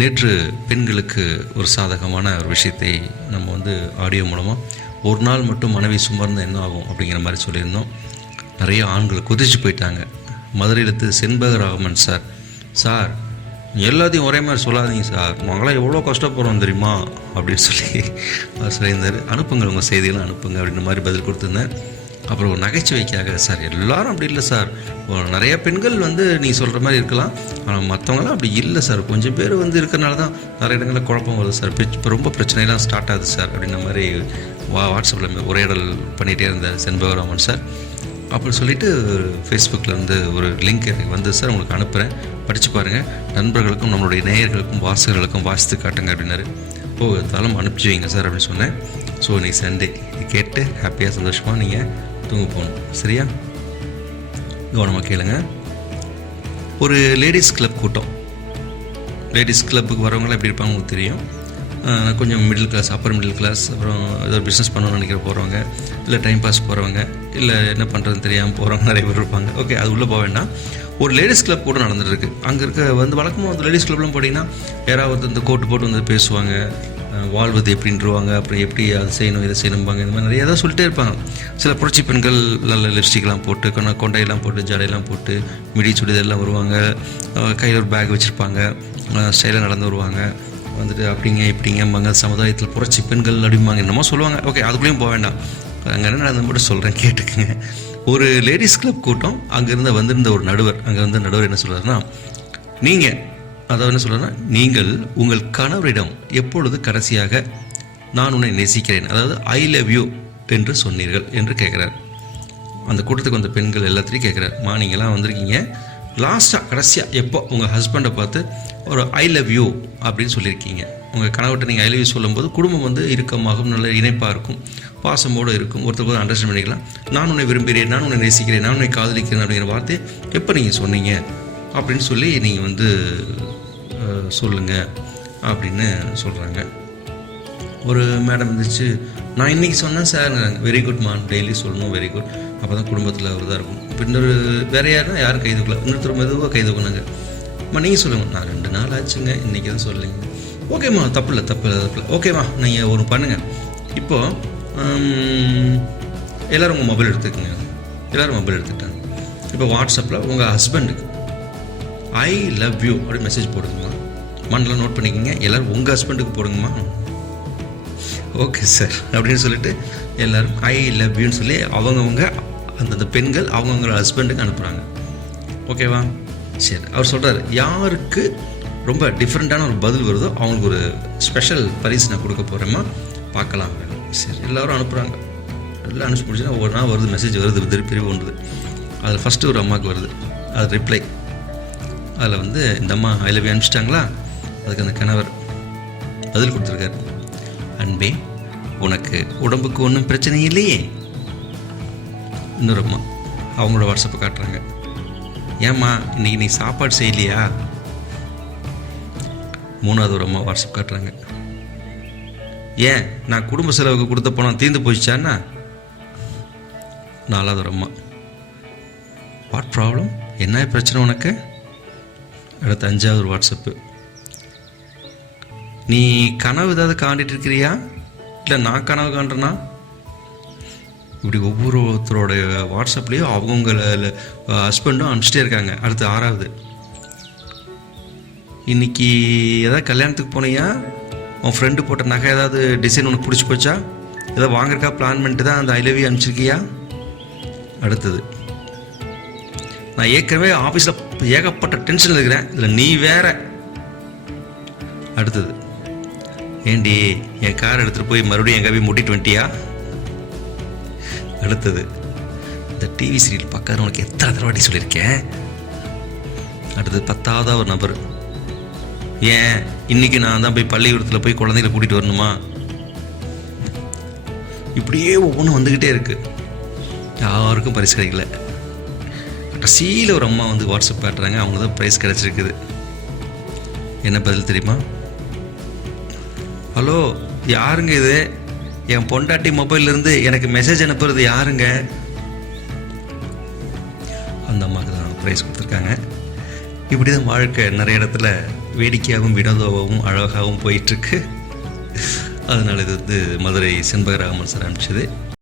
நேற்று பெண்களுக்கு ஒரு சாதகமான ஒரு விஷயத்தை நம்ம வந்து ஆடியோ மூலமாக ஒரு நாள் மட்டும் மனைவி சுமர்ந்தால் என்ன ஆகும் அப்படிங்கிற மாதிரி சொல்லியிருந்தோம். நிறைய ஆண்கள் கொதிச்சு போயிட்டாங்க. மதுரையிலத்து செண்பகராமன் சார் எல்லாத்தையும் ஒரே மாதிரி சொல்லாதீங்க சார், நாங்களாம் எவ்வளோ கஷ்டப்படுறோம் தெரியுமா அப்படின்னு சொல்லி அவர் சொல்லியிருந்தார். அனுப்புங்க, உங்கள் செய்திகளும் அனுப்புங்க அப்படின்ற மாதிரி பதில் கொடுத்துருந்தேன். அப்புறம் ஒரு நகைச்சுவைக்காக, சார் எல்லாரும் அப்படி இல்லை சார், நிறைய பெண்கள் வந்து நீ சொல்கிற மாதிரி இருக்கலாம், ஆனால் மற்றவங்களாம் அப்படி இல்லை சார், கொஞ்சம் பேர் வந்து இருக்கிறனால தான் நிறைய இடங்களில் குழப்பம் வருது சார், இப்போ ரொம்ப பிரச்சனைலாம் ஸ்டார்ட் ஆகுது சார் அப்படின்ற மாதிரி வாட்ஸ்அப்பில் உரையாடல் பண்ணிகிட்டே இருந்தார் செண்பகராமன் சார். அப்படி சொல்லிவிட்டு ஃபேஸ்புக்கில் இருந்து ஒரு லிங்க் எனக்கு வந்து, சார் உங்களுக்கு அனுப்புகிறேன், படித்து பாருங்கள், நண்பர்களுக்கும் நம்மளுடைய நேயர்களுக்கும் வாசகர்களுக்கும் வாசித்து காட்டுங்க அப்படின்னாரு. இருந்தாலும் அனுப்பிச்சி வைங்க சார் அப்படின்னு சொன்னேன். ஸோ நீ சண்டே இது கேட்டு ஹாப்பியாக சந்தோஷமாக நீங்கள் தூங்க போகணும், சரியா? கவனமாக கேளுங்க. ஒரு லேடிஸ் கிளப் கூட்டம். லேடிஸ் கிளப்புக்கு வரவங்களாம் எப்படி இருப்பாங்க உங்களுக்கு தெரியும். கொஞ்சம் middle class, upper middle class, அப்புறம் ஏதோ பிஸ்னஸ் பண்ணணும்னு நினைக்கிற போகிறவங்க, இல்லை டைம் பாஸ் போகிறவங்க, இல்லை என்ன பண்ணுறதுன்னு தெரியாமல் போகிறவங்க நிறைய பேர் இருப்பாங்க. ஓகே, அது உள்ளே போக வேண்டாம். ஒரு லேடிஸ் கிளப் கூட நடந்துகிட்ருக்கு. அங்கே இருக்க வந்து வழக்கமாக வந்து லேடிஸ் கிளப்லாம் போட்டிங்கன்னா யாராவது இந்த கோட்டு போட்டு வந்து பேசுவாங்க, வாழ்வது எப்படின்றவாங்க, அப்புறம் எப்படி அது செய்யணும் இதை செய்யணும்பாங்க, இந்த மாதிரி நிறைய ஏதாவது சொல்லிட்டே இருப்பாங்க. சில புரட்சி பெண்கள் நல்ல லிப்ஸ்டிக்லாம் போட்டு, கொண்டையெல்லாம் போட்டு, ஜடையெல்லாம் போட்டு, மிடி சுடிதெல்லாம் வருவாங்க, கையில் ஒரு பேக் வச்சுருப்பாங்க, ஸ்டைலாக நடந்து வருவாங்க, வந்துட்டு அப்படிங்க இப்படிங்கம்பாங்க, சமுதாயத்தில் புரட்சி பெண்கள் அப்படிம்பாங்க, என்னமோ சொல்லுவாங்க. ஓகே, அதுக்குள்ளேயும் போக வேண்டாம், அங்கே என்ன நடந்து மட்டும் சொல்கிறேன் கேட்டுக்குங்க. ஒரு லேடிஸ் கிளப் கூட்டம். அங்கேருந்து வந்திருந்த ஒரு நடுவர், அங்கே வந்து நடுவர் என்ன சொல்கிறாருன்னா, என்ன சொல்கிறேன்னா, நீங்கள் உங்கள் கணவரிடம் எப்பொழுது கடைசியாக நான் உன்னை நேசிக்கிறேன், அதாவது ஐ லவ் யூ என்று சொன்னீர்கள் என்று கேட்குறாரு. அந்த கூட்டத்துக்கு வந்த பெண்கள் எல்லாத்தையும் கேட்குறாரு, நீங்களாம் வந்திருக்கீங்க, லாஸ்ட்டாக கடைசியாக எப்போ உங்கள் ஹஸ்பண்டை பார்த்து ஒரு ஐ லவ் யூ அப்படின்னு சொல்லியிருக்கீங்க. உங்கள் கணவர்கிட்ட நீங்கள் ஐ லவ் யூ சொல்லும்போது குடும்பம் வந்து இறுக்கமாகும், நல்ல இணைப்பாக இருக்கும், பாசமோடு இருக்கும், ஒருத்தர் அண்டர்ஸ்டாண்ட் பண்ணிக்கலாம். நான் உன்னை விரும்புகிறேன், நான் உன்னை நேசிக்கிறேன், நான் உன்னை காதலிக்கிறேன் அப்படிங்கிற வார்த்தையை எப்போ நீங்கள் சொன்னீங்க அப்படின்னு சொல்லி நீங்கள் வந்து சொல்லுங்கள் அப்படின்னு சொல்கிறாங்க. ஒரு மேடம் இருந்துச்சு, நான் இன்றைக்கி சொன்னேன் சார், வெரி குட் மான், டெய்லி சொல்லணும், வெரி குட், அப்போ தான் குடும்பத்தில் ஒரு இதாக இருக்கும். இப்போ இன்னொரு வேறு யாருன்னா யாரும் கை தூக்கல, இன்னொருத்தர் மெதுவாக கை தூக்குனாங்க. நீங்கள் சொல்லுங்கள், நான் 2 நாள் ஆச்சுங்க, இன்றைக்கி தான் சொல்லுங்க. ஓகேம்மா, தப்பு இல்லை. ஓகேம்மா, நீங்கள் ஒரு பண்ணுங்கள், இப்போது எல்லோரும் உங்கள் மொபைல் எடுத்துக்கோங்க. எல்லோரும் மொபைல் எடுத்துக்கிட்டாங்க. இப்போ வாட்ஸ்அப்பில் உங்கள் ஹஸ்பண்டுக்கு ஐ லவ் யூ அப்படி மெசேஜ் போடுங்கம்மா, மண்டலம் நோட் பண்ணிக்கோங்க, எல்லோரும் உங்கள் ஹஸ்பண்டுக்கு போடுங்கம்மா. ஓகே சார் அப்படின்னு சொல்லிட்டு எல்லோரும் ஐ லவ் யூன்னு சொல்லி அவங்கவுங்க அந்தந்த பெண்கள் அவங்கவுங்க ஹஸ்பண்டுக்கு அனுப்புகிறாங்க. ஓகேவா? சரி, அவர் சொல்கிறார், யாருக்கு ரொம்ப டிஃப்ரெண்ட்டான ஒரு பதில் வருதோ அவங்களுக்கு ஒரு ஸ்பெஷல் பரிசு நான் கொடுக்க போகிறேம்மா, பார்க்கலாம். சரி, எல்லோரும் அனுப்புகிறாங்க. எல்லாம் அனுப்பிச்சு முடிச்சுன்னா ஒவ்வொரு நாள் வருது, மெசேஜ் வருது, திருப்பி ஒன்றுது. அதில் ஃபஸ்ட்டு ஒரு அம்மாவுக்கு வருது, அது ரிப்ளை. அதில் வந்து இந்த அம்மா ஐ லவ் யூ அனுப்பிச்சிட்டாங்களா, அதுக்கு அந்த கணவர் பதில் கொடுத்துருக்காரு, அன்பே உனக்கு உடம்புக்கு ஒன்றும் பிரச்சனை இல்லையே. இன்னொரு அம்மா அவங்களோட வாட்ஸ்அப்பை காட்டுறாங்க, ஏம்மா இன்றைக்கி நீ சாப்பாடு செய்யலையா. மூணாவது ஒரு அம்மா வாட்ஸ்அப் காட்டுறாங்க, ஏன் நான் குடும்ப செலவுக்கு கொடுத்த பணம் தீர்ந்து போயிடுச்சான்னா. நாலாவது ஒரு அம்மா, வாட் ப்ராப்ளம், என்ன பிரச்சனை உனக்கு. அடுத்த 5வது ஒரு வாட்ஸ்அப்பு, நீ கனவு ஏதாவது காண்டிட்டு இருக்கிறியா, இல்லை நான் கனவு காண்றேன்னா. இப்படி ஒவ்வொருத்தரோட வாட்ஸ்அப்லேயும் அவங்கவுங்க ஹஸ்பண்டும் அனுப்பிச்சிட்டே இருக்காங்க. அடுத்து 6வது, இன்றைக்கி ஏதாவது கல்யாணத்துக்கு போனியா, உன் ஃப்ரெண்டு போட்ட நகை ஏதாவது டிசைன் உனக்கு பிடிச்சி போச்சா, ஏதாவது வாங்குறக்கா பிளான் பண்ணிட்டு தான் அந்த ஐ லவ் யூ அனுப்பிச்சிருக்கியா. அடுத்தது, நான் ஏற்கனவே ஆஃபீஸில் ஏகப்பட்ட டென்ஷனில் இருக்கிறேன், இதில் நீ வேற. அடுத்தது, ஏண்டி என் கார் எடுத்துகிட்டு போய் மறுபடியும் எங்கே போய் முட்டிட்டு வந்துட்டியா. அடுத்தது, இந்த டிவி சீரியல் பார்க்காத உனக்கு எத்தனை தடவை சொல்லியிருக்கேன். அடுத்தது 10வது ஒரு நபர், ஏன் இன்றைக்கி நான் தான் போய் பள்ளிக்கூடத்தில் போய் குழந்தைகளை கூட்டிகிட்டு வரணுமா. இப்படியே ஒவ்வொன்றும் வந்துக்கிட்டே இருக்குது, யாருக்கும் பரிசு கிடைக்கல. கடைசியில் ஒரு அம்மா வந்து வாட்ஸ்அப் காட்டுறாங்க, அவங்க தான் ப்ரைஸ் கிடச்சிருக்குது. என்ன பதில் தெரியுமா, ஹலோ யாருங்க இது, என் பொண்டாட்டி மொபைல்லேருந்து எனக்கு மெசேஜ் அனுப்புறது யாருங்க. அந்த அம்மாவுக்கு தான் ப்ரைஸ் கொடுத்துருக்காங்க. இப்படி தான் வாழ்க்கை நிறைய இடத்துல வேடிக்கையாகவும் வினோதாகவும் அழகாகவும் போயிட்டுருக்கு. அதனால் இது வந்து மதுரை செண்பகராமன் சார் அனுப்பிச்சது.